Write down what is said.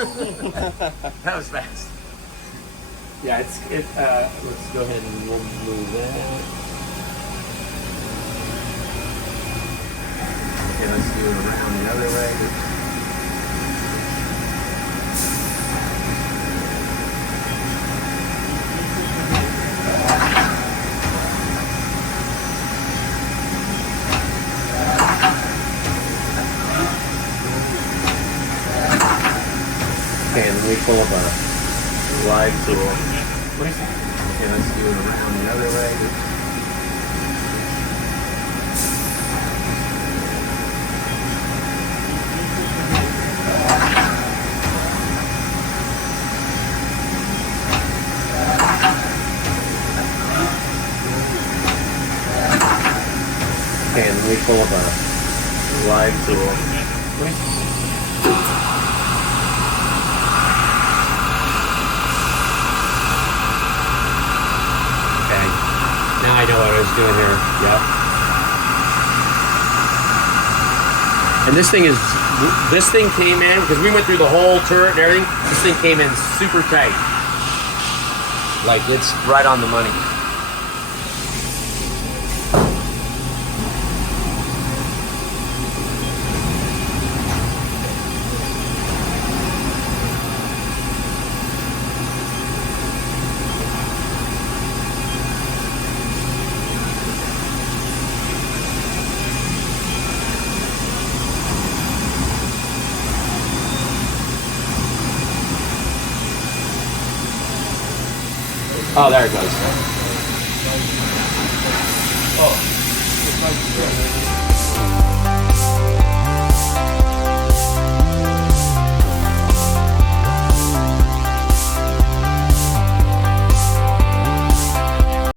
That was fast. Yeah, let's go ahead and we'll move that. Okay, let's do it around the other way. Okay, and then we pull up a live tool. Okay, let's do it around the other way. Okay, and then we pull up a live tool. Now I know what I was doing here. Yep. And this thing came in, because we went through the whole turret and everything, this thing came in super tight. Like, it's right on the money. Oh, there it goes. Oh.